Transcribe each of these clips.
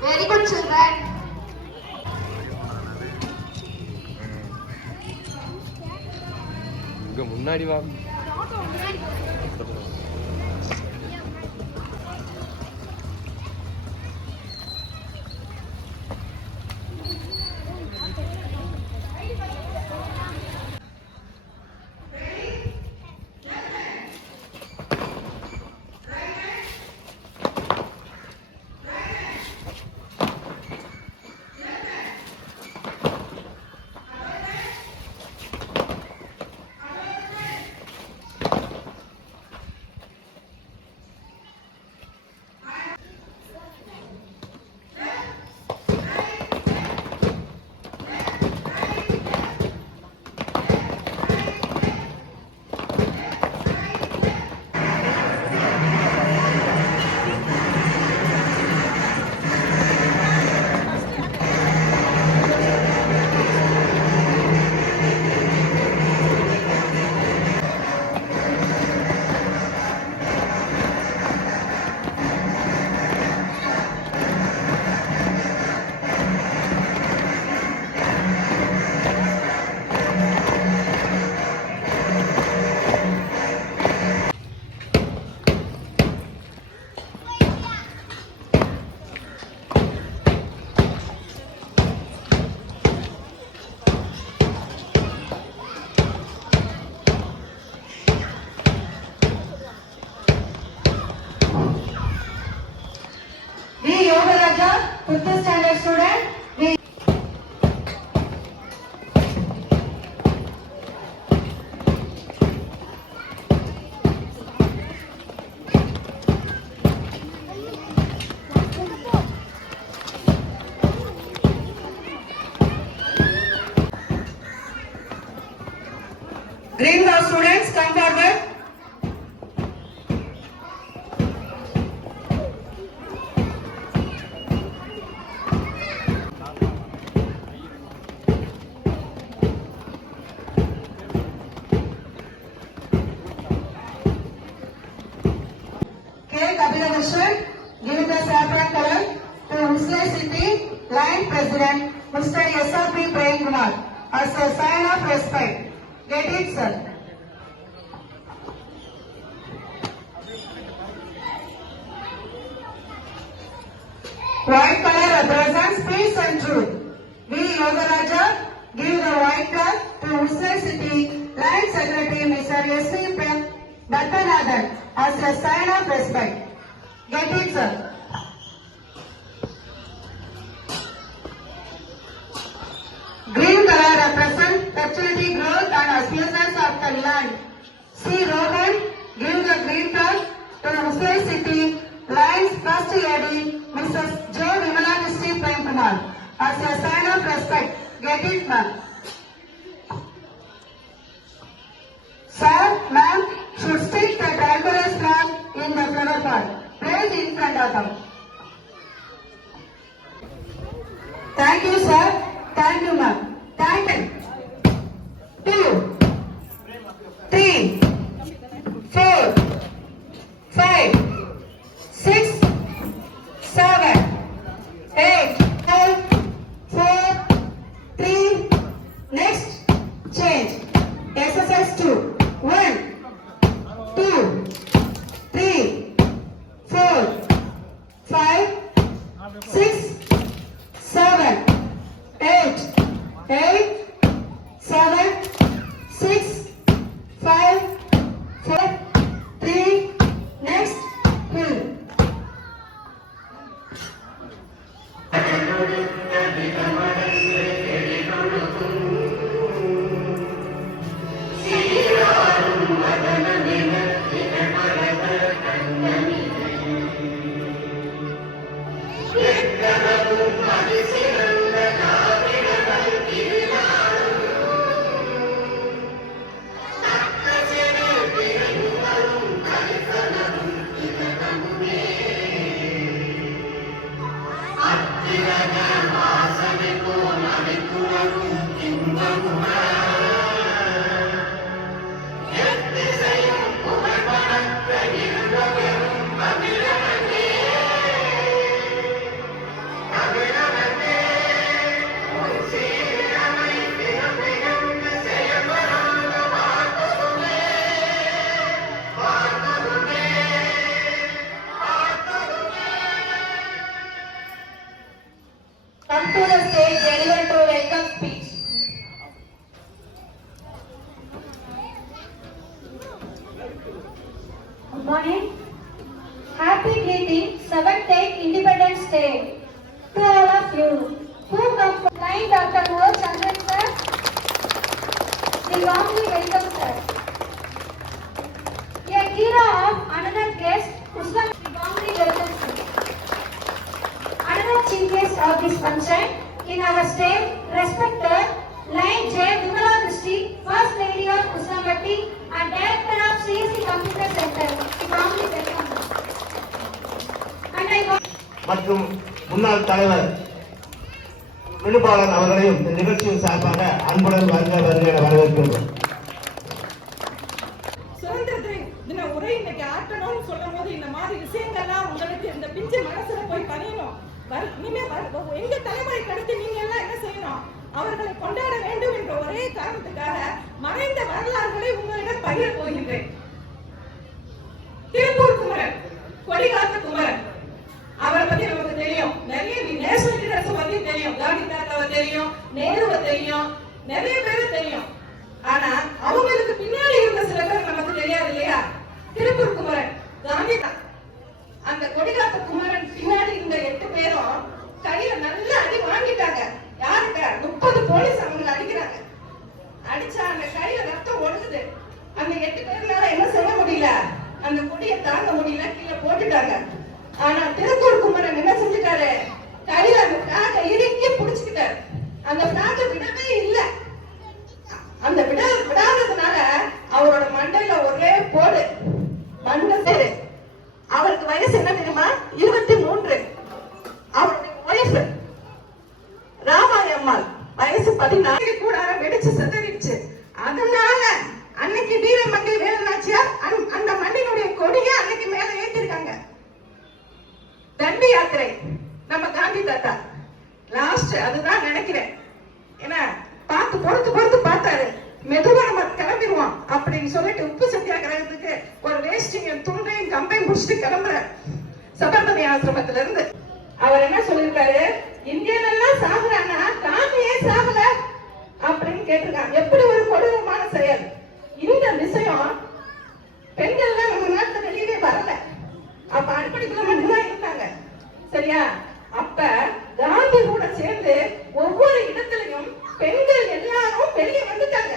Very good, children. இங்க முன்னாடி வா. Fifth standard student. Green house students, come forward. Giving the saffron color to Muslim City Line President Mr. S.R.P. Prem Kumar as a sign of respect. Get it, sir. White color represents peace and truth. We Yogaraja give the white card to Muslim City Line Secretary Mr. S.R.P. Prem Dattanathan as a sign of respect. Get it, sir. Green color represents fertility, growth and auspiciousness of the land. C. Rohan give the green card to the Muslim City Line's First Lady Mrs. Jo Vimala Christi Prem Kumar as a sign of respect. Get it, ma'am. Sir, ma'am should stick the tricolor flag in the flower pot. Place in front of them. Thank you, sir. Thank you, ma'am. Thank you. 2, 3, 4, 5, 6, 7, 8, 4, 3. Next, change. Exercise 2. 1, 2, 3, 4, 5, 6, 7, 8, 7, 6, 5, 4, 3. Next, hill. come to the stage deliver to welcome speech. Good morning. Happy greeting, 7th Independence Day to all of you who come from line Dr. Mohan Chandran sir. We warmly welcome sir. A hero of another guest, Usman, we warmly welcome sir. Another chief guest of this function in our state, respected Line J. Vimala District, First Lady of Usmanpatti and Director of CSC Computer Center. We warmly welcome her. And I மற்றும் முன்னாள் தலைவர் விழுப்பாளன் அவர்களையும் இந்த நிகழ்ச்சியின் சார்பாக அன்புடன் வருக வருக என வரவேற்கின்றோம். சுதந்திர தின உரை இன்னைக்கு ஆற்றணும்னு சொல்லும் போது இந்த மாதிரி விஷயங்கள்லாம் உங்களுக்கு இந்த பிஞ்சு மனசுல போய் பதியணும். இனிமே எங்க தலைமுறைக்கு அடுத்து நீங்க எல்லாம் என்ன செய்யணும்? அவர்களை கொண்டாட வேண்டும் என்ற ஒரே காரணத்துக்காக மறைந்த வரலாறுகளை உங்களிடம் பகிர போகின்றேன். திருப்பூர் குமரன், கொடிகாத்த குமரன், அவரை பத்தி நமக்கு தெரியும். நிறைய நேஷனல் லீடர்ஸ் பத்தி தெரியும். காந்தி தாத்தாவை தெரியும், நேருவை தெரியும், நிறைய பேரை தெரியும். ஆனா அவங்களுக்கு பின்னாடி இருந்த சில பேர் நமக்கு தெரியாது இல்லையா? திருப்பூர் குமரன், காந்தி அந்த கொடிகாத்த குமரன் பின்னாடி இருந்த 8 பேரும் கையில நல்ல அடி வாங்கிட்டாங்க. யாருக்க 30 போலீஸ் அவங்களை அடிக்கிறாங்க. அடிச்சா அந்த கையில ரத்தம் ஒழுகுது. அந்த 8 பேர்னால என்ன செய்ய முடியல, அந்த கொடியை தாங்க முடியல, கீழே போட்டுட்டாங்க. ஆனா திருப்பூர் குமரன் என்ன செஞ்சுட்டாரு, கையில அந்த பிளாக இறுக்கி பிடிச்சுக்கிட்டாரு. அந்த பிளாக விடவே இல்லை. அந்த விடாததுனால அவரோட மண்டையில ஒரே போடு, மண்ணை பேரு. அவருக்கு வயசு என்ன தெரியுமா? 23. அவருடைய ஒய்ஃப் ராமாய் அம்மாள் வயசு 14. கூட வெடிச்சு செதறிடுச்சு. அதனால அன்னைக்கு வீரமங்கை வேலுநாச்சியார் அந்த மண்ணினுடைய கொடியை அன்னைக்கு மேல ஏற்றிருக்காங்க. தண்டி யாத்திரை நம்ம காந்தி தாத்தா லாஸ்ட் அதுதான் நினைக்கிறேன். ஏன்னா பொறுத்து பார்த்தாரு, மெதுவா நம்ம கிளம்பிடுவோம் அப்படின்னு சொல்லிட்டு உப்பு சத்தியாகிரகத்துக்கு ஒரு வேஷ்டியும் துண்டையும் கம்பையும் புடிச்சிட்டு கிளம்புற சபர்மதி ஆசிரமத்துல இருந்து அவர் என்ன சொல்லிருக்காரு, இந்தியன் எல்லாம் சாகுறானா காந்தி ஏன் சாகல அப்படின்னு கேட்டிருக்காங்க. எப்படி ஒரு கொடூரமான செயல்! இந்த விஷயம் பெண்கள் எல்லாம் நம்ம நாட்டுல வெளியவே வரல. அப்ப அடிப்படைக்குள்ள மட்டும்தான் இருந்தாங்க. சரியா? அப்ப காந்தி கூட சேர்ந்து ஒவ்வொரு இடத்துலயும் பெண்கள் எல்லாரும் வெளியே வந்துட்டாங்க.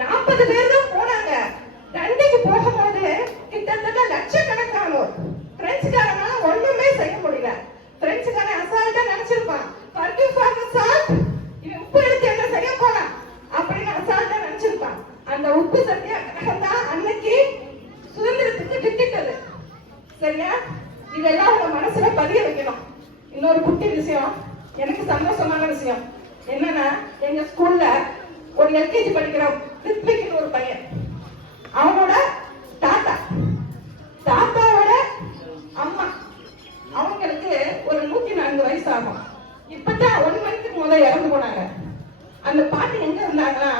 40 பேர் தான் போனாங்க. தண்டிக்கு போகும்போது கிட்டத்தட்ட லட்சக்கணக்கானோர். பிரெஞ்சுக்காரனால ஒண்ணுமே செய்ய முடியல. பிரெஞ்சுக்காரன் அசால்ட்டா நினைச்சிருப்பான், இவன் உப்பு எடுத்து என்ன செய்ய போறான் அப்படின்னு அசால்ட்டா நினைச்சிருப்பான். அந்த உப்பு சத்தியாகிரகம் தான் அன்னைக்கு சுதந்திரத்துக்கு வித்திட்டது. சரியா? இதெல்லாம் உங்க மனசுல பதிய வைக்கணும். இன்னொரு குட்டி விஷயம், எனக்கு சந்தோஷமான விஷயம் என்னன்னா, எங்க ஸ்கூல்ல ஒரு எல்கேஜி படிக்கிற ரித்விக்னு ஒரு பையன், அவனோட தாத்தாவோட அம்மா அவங்களுக்கு ஒரு 104 வயசு ஆகும். இப்பதான் 1 மணிக்கு முதல்ல இறந்து போனாங்க. அந்த பாட்டி எங்க இருந்தாங்கன்னா,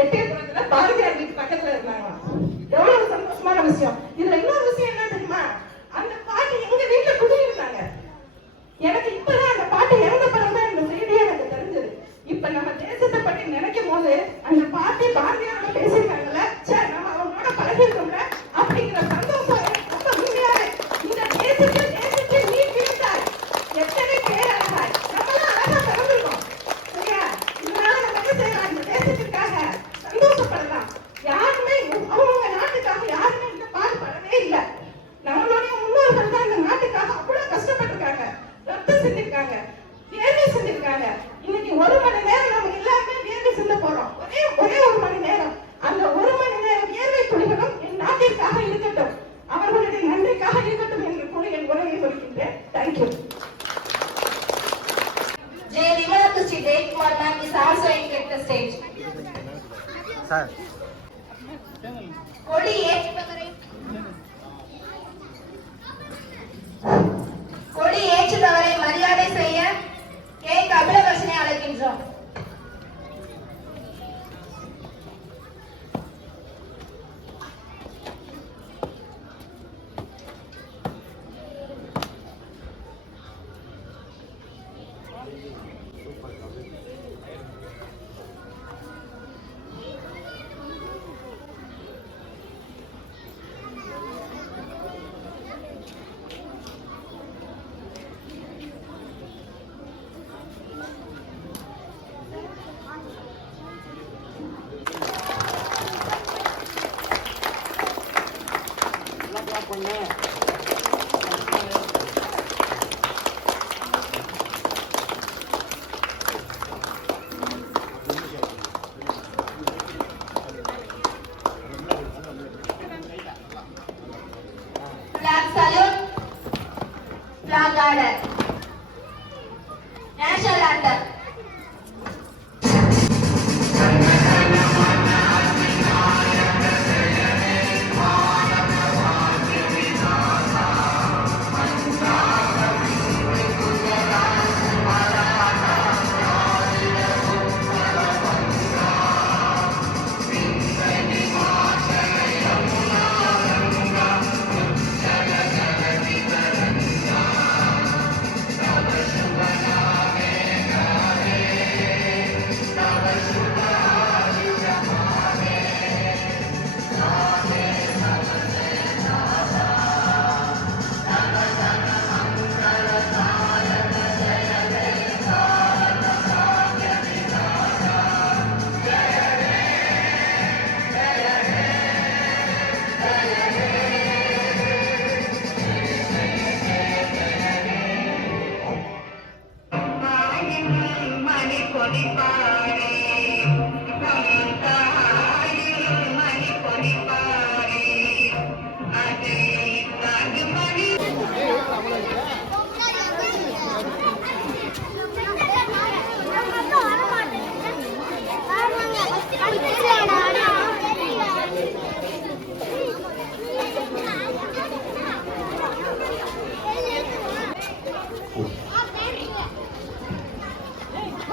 எட்டயபுரத்துல பாரதியார் வீட்டு பக்கத்துல இருந்தாங்க. எவ்வளவு சந்தோஷமான விஷயம். இதுல இன்னொரு விஷயம் என்ன தெரியுமா, அந்த பாட்டி எங்க வீட்டுல குடியிருந்தாங்க. எனக்கு இப்பதான் அந்த பாட்டி இறந்த பிறகுதான் இந்த செய்தியே எனக்கு தெரிஞ்சது. இப்ப நம்ம தேசத்தை பற்றி நினைக்கும் போது அந்த பாட்டி பாரதியாரோட பேசியிருக்காங்கல்ல, சரி நம்ம அவங்களோட பழகிருக்கோம்ல அப்படிங்கிற சந்தோஷம் ரொம்ப உண்மையாரு. இந்த தேசத்தை நீ பிரித்தாய், எத்தனை பேர் அழகாய், நம்மளாம் அழகா பிறந்திருக்கோம். சரியா? இதனால நம்ம என்ன செய்யலாம், இந்த தேசத்திற்காக சந்தோஷப்படலாம். யாருமே அவங்க நாட்டுக்காக யாருமே இந்த பாடுபடவே இல்லை. நம்மளுடைய முன்னோர்கள் தான் இந்த நாட்டுக்காக அவ்வளவு கஷ்டப்பட்டிருக்காங்க, ரத்தம் செஞ்சிருக்காங்க, வேர்வை செஞ்சிருக்காங்க. இன்னைக்கு 1 மணி நேரம் நம்ம எல்லாருமே வேர்வை சிந்த போறோம். ஒரே 1 மணி நேரம். அந்த 1 மணி நேரம் வேர்வை துளிகளும் என் நாட்டிற்காக இருக்கட்டும், அவர்களுடைய நன்றிக்காக இருக்கட்டும் என்று கூறி என் உரையை முடிக்கின்றேன். Thank you. J. Vimala District Jaykumar ma'am is also invited to the stage. Sir. கொடி ஏற்றுபவரை மரியாதை செய்ய கே. கபிலவர்ஷனை அழைக்கின்றோம். Flag salute, flag order, national anthem.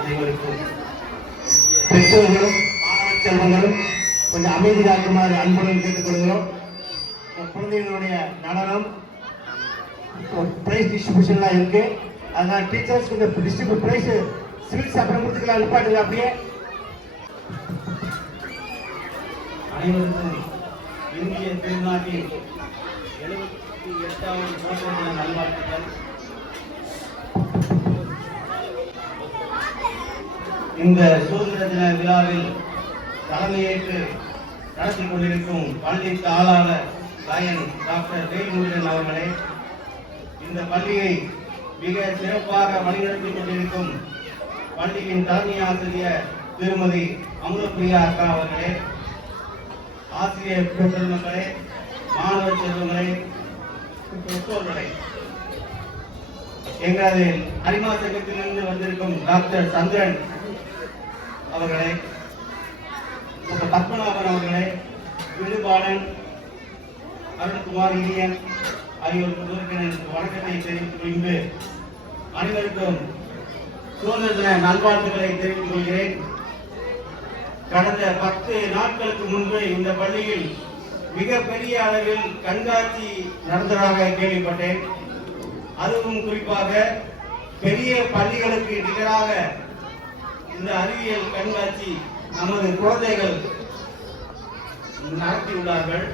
அனைவருக்கும் பெற்றோர்களும் மாணவ செல்வங்களும் கொஞ்சம் அமைதி காக்குமாறு அன்புடன் கேட்டுக்கொள்கிறோம். குழந்தைகளுடைய நடனம் பிரைஸ் டிஸ்ட்ரிபியூஷன்லாம் இருக்கு. அதனால டீச்சர்ஸ் கொஞ்சம் டிஸ்ட்ரிபியூட் பிரைஸ் சிவில்ஸ் அப்புறம் கொடுத்துக்கலாம். நிப்பாட்டுங்க அப்படியே. அனைவருக்கும் இந்திய திருநாட்டின் 78வது சுதந்திர தின நல்வாழ்த்துக்கள். இந்த சுதந்திர தின விழாவில் தலைமையேற்று நடத்தி கொண்டிருக்கும் பள்ளி தாளாளர் லயன் டாக்டர் வேல்முருகன் அவர்களே, இந்த பள்ளியை மிக சிறப்பாக வழிநடத்திக் கொண்டிருக்கும் பள்ளியின் தலைமை ஆசிரியர் திருமதி அமுதப்பிரியா அக்கா அவர்களே, ஆசிரியர் பெருமக்களே, மாணவ செல்வங்களே, பெற்றோர்களே, எங்களது அரிமா சங்கத்திலிருந்து வந்திருக்கும் டாக்டர் சந்திரன் அவர்களே, பத்மநாபன் அவர்களே, விழுபாலன், அருண்குமார் இனியன் ஆகியோருக்கு எனக்கு வணக்கத்தை தெரிவித்துக் கொண்டு அனைவருக்கும் சுதந்திர தின நல்வாழ்த்துக்களை தெரிவித்துக் கொள்கிறேன். கடந்த 10 நாட்களுக்கு முன்பு இந்த பள்ளியில் மிகப்பெரிய அளவில் கண்காட்சி நடந்ததாக கேள்விப்பட்டேன். அதுவும் குறிப்பாக பெரிய பள்ளிகளுக்கு நிகராக இந்த அறிவியல் கண்காட்சி நமது குழந்தைகள் நடத்தியுள்ளார்கள்.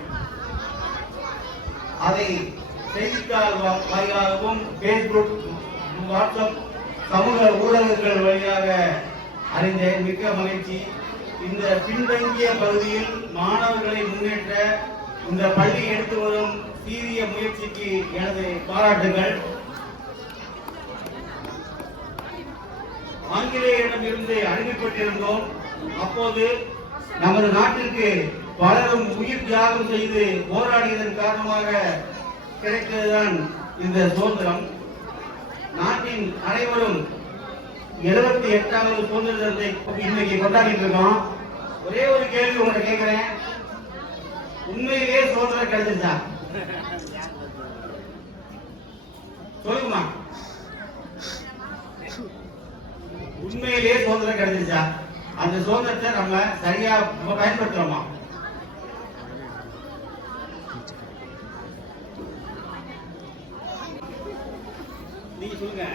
அதை செய்தித்தாள் வாயிலாகவும் பேஸ்புக், வாட்ஸ்அப், சமூக ஊடகங்கள் வழியாக அறிந்தேன். மிக்க மகிழ்ச்சி. இந்த பின்தங்கிய பகுதியில் மாணவர்களை முன்னேற்ற இந்த பள்ளி எடுத்து வரும் சீரிய முயற்சிக்கு எனது பாராட்டுகள். ஆங்கிலேயரிடமிருந்து அனுப்பப்பட்டிருந்தோம். அப்போது நமது நாட்டிற்கு பலரும் உயிர் தியாகம் செய்து போராடியதன் காரணமாக கிடைத்ததுதான் இந்த சுதந்திரம். நாட்டின் அனைவரும் 78வது சுதந்திர தினத்தை இன்னைக்கு கொண்டாடிட்டு இருக்கோம். ஒரே ஒரு கேள்வி உங்களை கேட்கிறேன், உண்மையிலேயே சுதந்திரம் கிடைச்சிருச்சா? சொல்லுமா, உண்மையிலேயே சுதந்திரம் கிடைச்சிருச்சா? அந்த சுதந்திரத்தை நம்ம சரியா பயன்படுத்துறோமா? நீங்க சொல்லுங்க.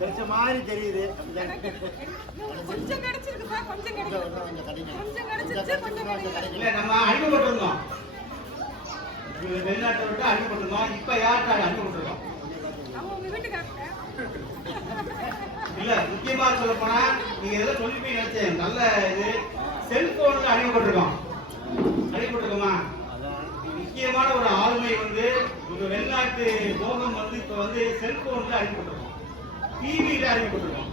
கிடைச்ச மாதிரி தெரியுது. கொஞ்சம் கிடைச்சிருக்கு சார், கொஞ்சம் கிடைச்சிருக்கு. கொஞ்சம் கிடைச்சிருச்சு, கொஞ்சம் கிடைச்சிருக்கு. இல்ல நம்ம அனுப்பப்பட்டிருந்தோம், வெளிநாட்டை விட்டு அனுப்பப்பட்டிருந்தோம். இப்ப யார்கிட்ட அனுப்பப்பட்டிருக்கோம்? அவங்க உங்க வீட்டுக்காரங்க. இல்ல முக்கியமா சொல்ல போனா நீங்க எதாவது சொல்லி போய் நினைச்சேன். நல்ல இது செல்போன்ல அனுப்பப்பட்டிருக்கோம். அனுப்பப்பட்டிருக்கோமா? முக்கியமான ஒரு ஆளுமை வந்து உங்க வெளிநாட்டு மோகம் வந்து இப்ப வந்து செல்போன்ல அனுப்பப்பட்டிருக்கோம், டிவியில அனுப்பப்பட்டிருக்கோம்.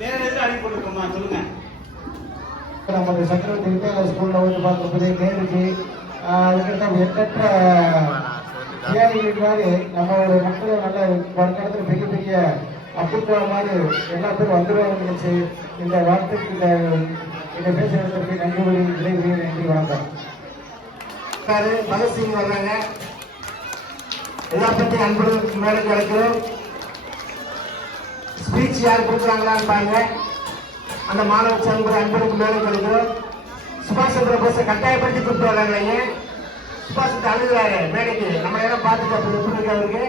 வேற எதுல அனுப்பப்பட்டிருக்கோமா சொல்லுங்க. நமது சக்கரவர்த்தி வித்யாலயா ஸ்கூல்ல வந்து பார்க்கும்போது நேருஜி அதுக்கப்புறம் எண்ணற்ற தியாகிகள் மாதிரி நம்மளுடைய மக்கள் நல்ல வருங்காலத்தில் பெரிய பெரிய அப்துல் கலாம் மாதிரி எல்லா பேரும் வந்துடுவாங்க நினைச்சு இந்த வார்த்தைக்கு இந்த பேசுறதுக்கு நன்றி விளைவு நன்றி வணக்கம். பகத்சிங் வர்றாங்க, எல்லா பற்றி அன்பு மேலே கிடைக்கிறோம். ஸ்பீச் யார் கொடுக்குறாங்களான்னு பாருங்க. அந்த மாணவ சங்க அன்புக்கு மேலே கிடைக்கிறோம். சுபாஷ் சந்திர போஸை கட்டாயப்படுத்தி கூப்பிட்டு வர்றாங்க. சுபாஷ் அழுகிறாரு மேடைக்கு, நம்ம எல்லாம் பார்த்துட்டு அப்படி எப்படி இருக்கு அவருக்கு.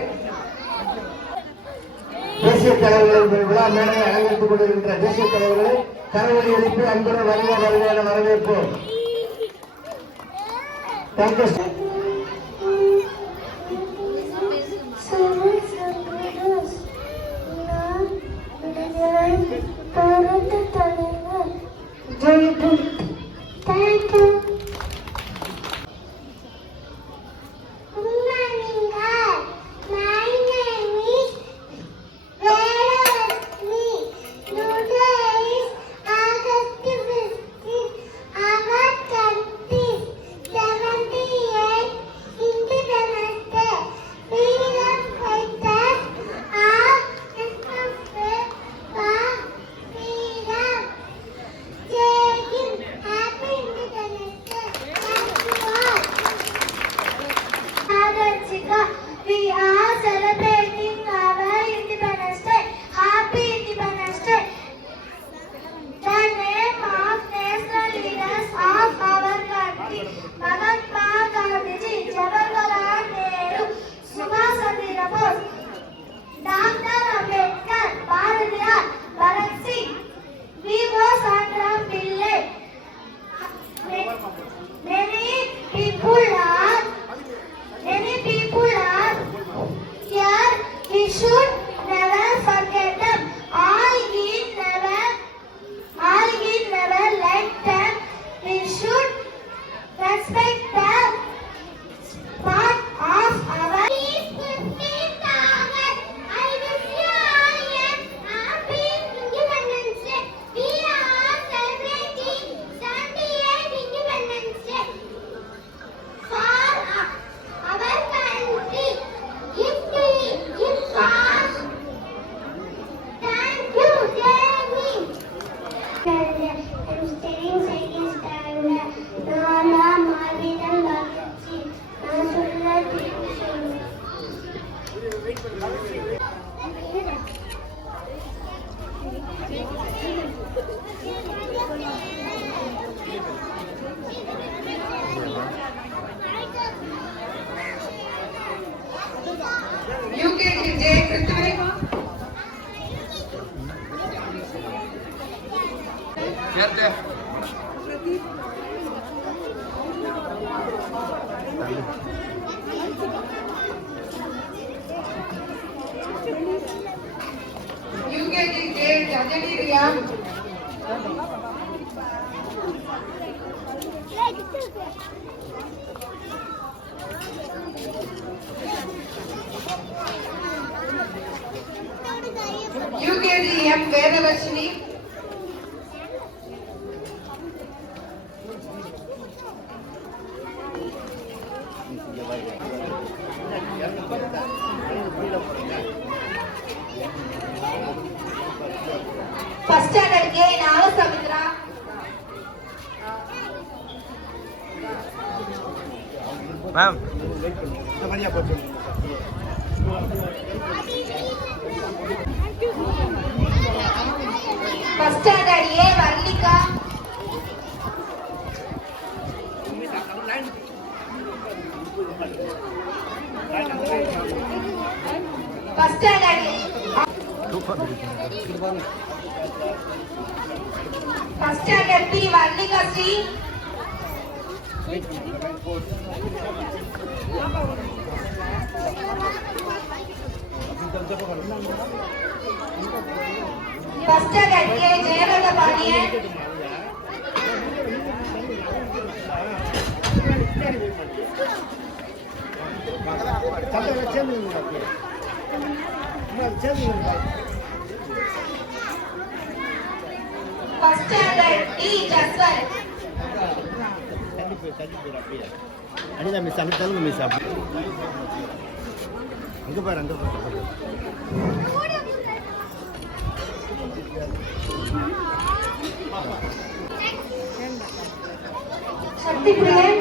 தேசிய தலைவர்கள் விழா மேடையை அலங்கரித்துக் கொண்டிருக்கின்ற தேசிய தலைவர்களை கரவொலி எழுப்பி அன்புடன் வருக வருக என வரவேற்போம். Thank you. Thank you. We are celebrating our Independence Day. Happy Independence Day. The name of national leaders of our country: Mahatma Gandhi, Jawaharlal Nehru, Subhash Chandra Bose, Dr. Ambedkar, Bharatiyar, Bhagat Singh, V.O. Sandram Pillai. Many people are here. We should never forget them. All we never let them. We should respect them. Part of our I wish you all a happy Independence Day. We are celebrating 78th Independence Day for our country. Give us. Thank you, Jamie. I'm studying second standard. Nala Mavidal Bhakti. Nasulla Tirusham. UKG J. Prithvi. UKG J. Jajani Riya. UKG M. Vedalakshmi. First standard K. Nala Samitra. Ma'am. First standard A. Varlika. First standard. First standard P. Varnika Sri. First standard K. Jayavardha Paniyan. First standard D. Jaswant. Anitha miss அங்க தள்ளுங்க miss அப்படி அங்க பாரு அங்க பாரு Shakti Priyan.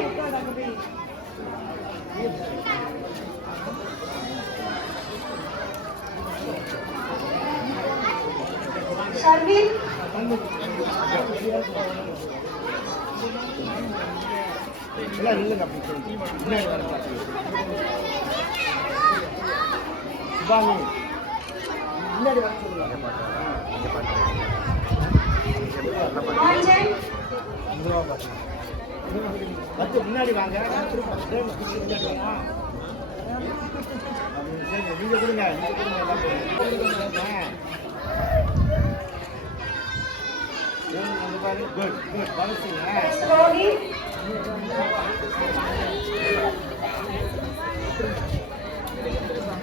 Sharvin. எல்லாம் நில்லுங்க அப்படி சொல்லி முன்னாடி வர பாத்து சுபாமி முன்னாடி வர சொல்லுங்க Anjan. பத்து முன்னாடி வாங்க முன்னாடி வாங்க நீங்க கொடுங்க குட் குட் வளர்த்துங்க Rohit.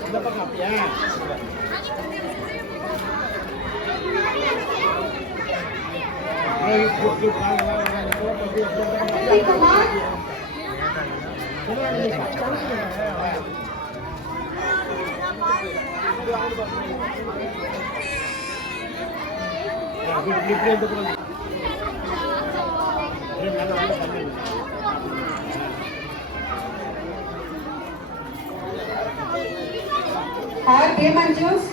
இந்த பக்கம் அப்படியா குட் குட் வாங்க Kumar. और के मंजूस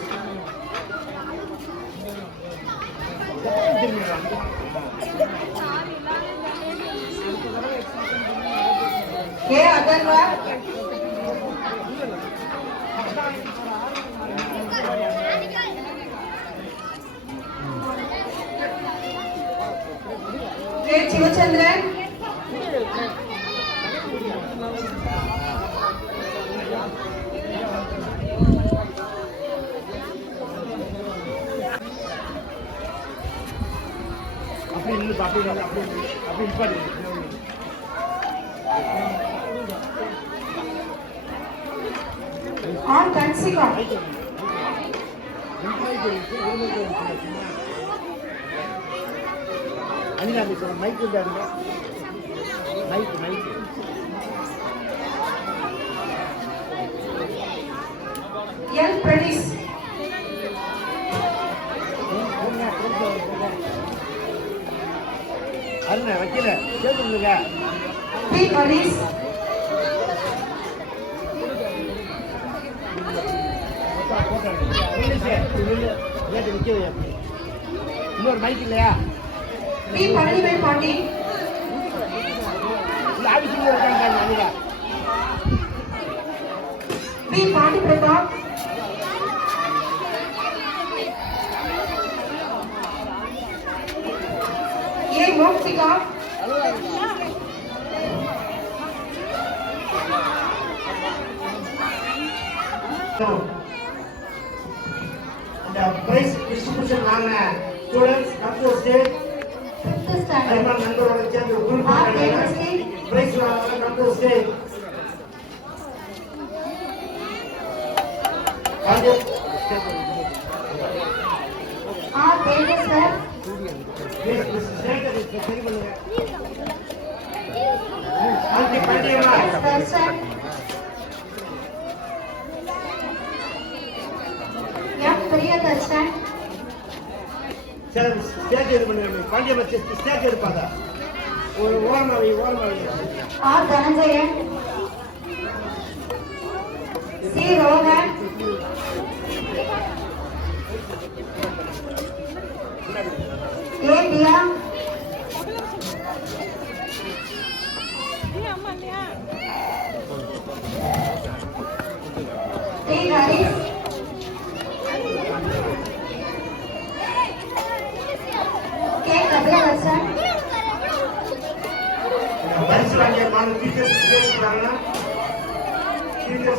के अगरवाल के शिवचंद्रन அப்படி நின்று அப்படி அப்படி நிப்பாடு और कंसिका அனிதா மிஸ் மைக் இருந்தாருங்க மைக் மைக் एल प्रेडिस அருண வைக்கல கேட்டுருங்க पी प्रेडिस இன்னொரு மைக் இல்லையா पी पढ़नी पाटी இல்ல ஆபீஸ்ல இருக்காங்க அனிதா पी पाटी प्रताप ये मोक्तिका இந்த பிரைஸ் டிஸ்ட்ரிபியூஷன் வாங்க students come to stage Fifth standard. நம்ம நண்பரோட சேர்ந்து group Our parents team. Prize வாங்க கம் டு ஸ்டேஜ் வாங்க Our parents sir. Please stage சரி பண்ணுங்க aunty Pandiyamma Darshan. M. Priyadarshan. Sir stage இது பண்ணுங்க பாண்டியம்மா ஸ்டேஜ் எடுப்பாங்க ஒரு ஓரமாவி R. Dhananjayan. C. Rohan. A. Dia. T. Haris.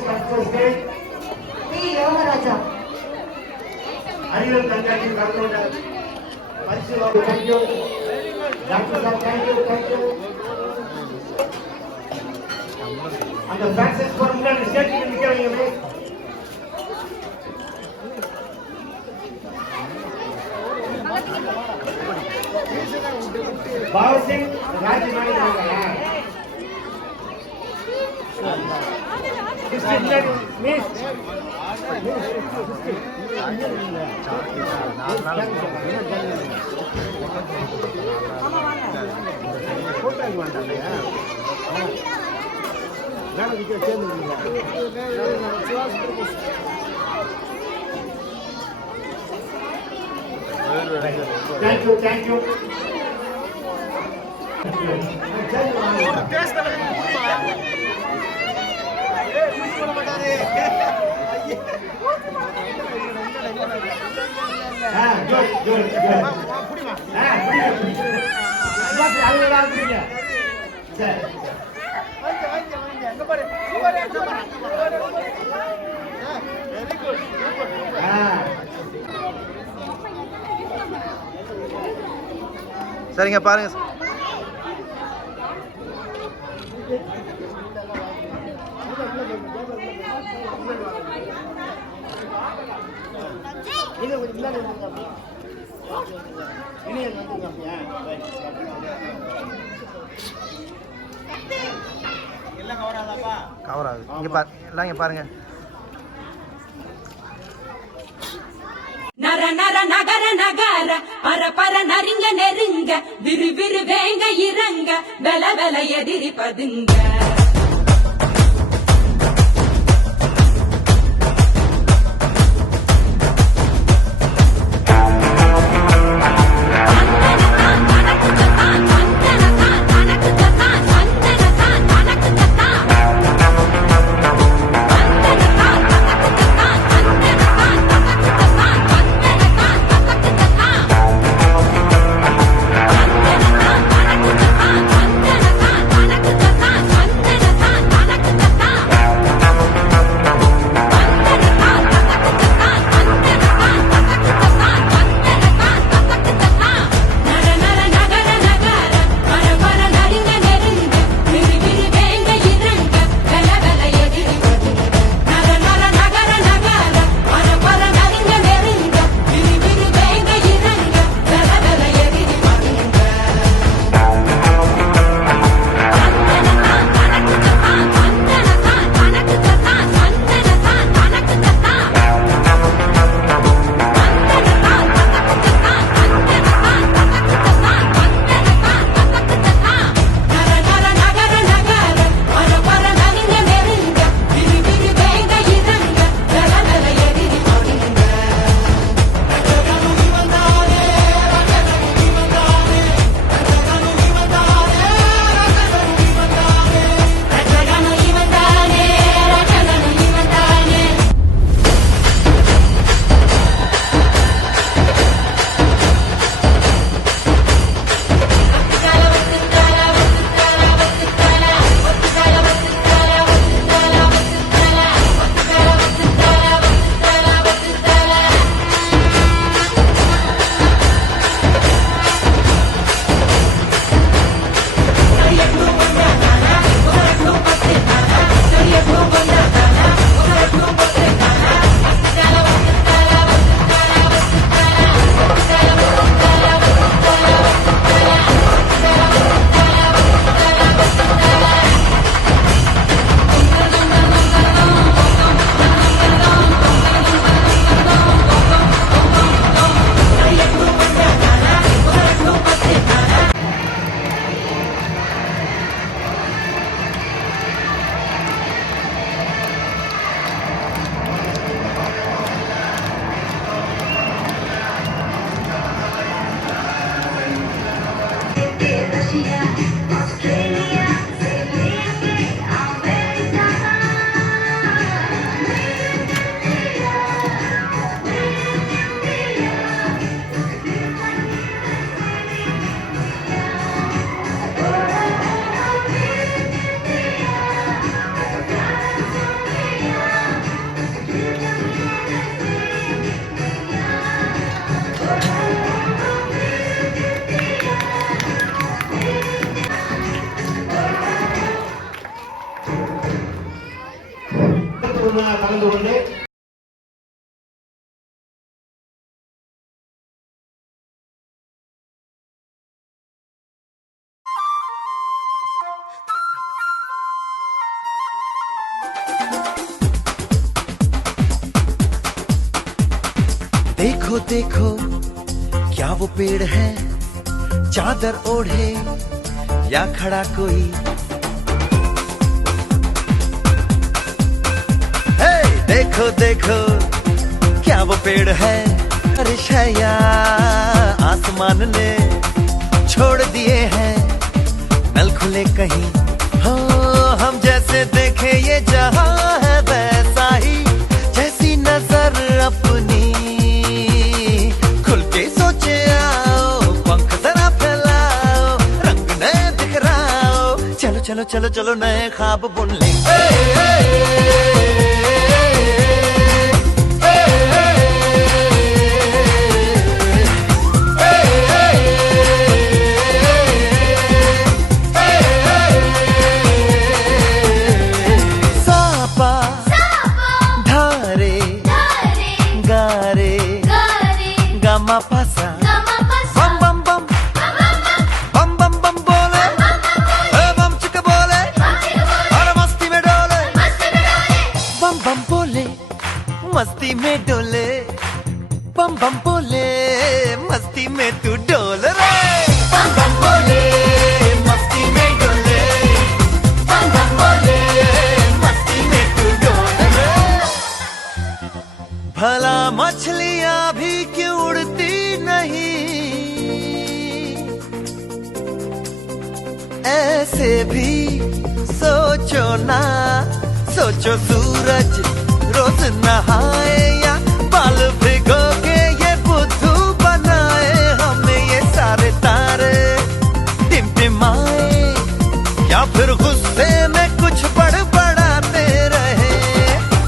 Success day. B. Yogaraja. அறிவியல் கண்காட்சியில் கலந்து கொண்ட பரிசு thank you. Doctor sir thank you thank you. அந்த சக்சஸ் போற முன்னாடி ஸ்டேஜ்ல நிக்க வைங்க. பாவ் சிங் ராஜ்மானி தேங்க்யூ தேங்க்யூ. சரிங்க பாருங்க. கவர் ஆகுது. இங்க எல்லாம் இங்க பாருங்க. நர நர நகர நகர பர பர நரிங்க நெருங்க விரு விரு வேங்க இறங்க வெல வெல எதிரி பதுங்க. देखो देखो क्या वो पेड़ है, चादर ओढ़े या खड़ा कोई। हे देखो देखो क्या वो पेड़ है, बारिश है या आसमान ने छोड़ दिए हैं नल खुले कहीं। हो हम जैसे देखे ये जहां है वैसा ही, जैसी नजर अपनी खुल के सोचे आओ, पंख जरा फैलाओ, रंग नए बिखराओ, चलो चलो चलो चलो नए ख्वाब बुन लेंगे। पासा बम बम बम बम बम बम बोले, बम चिक बोले, और मस्ती में डोले, बम बम बोले मस्ती में डोले, बम बम बोले मस्ती में तू डोल रे, बम बम बोले मस्ती में डोले, बम बम बोले मस्ती में तू डोल रे। भला मछलियां भी क्यों उड़ती नहीं, ऐसे भी सोचो ना, सोचो सूरज रोज नहाए या बाल भिगो के ये बुद्धू बनाए, हमें ये सारे तारे टिमटिमाए या फिर गुस्से में कुछ बड़बड़ाते रहे।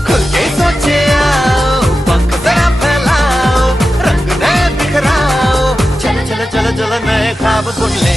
खुल के सोचे आओ, पंख जरा फैलाओ, रंग नए बिखराओ, चलो चलो चलो चलो नए ख्वाब बुन ले।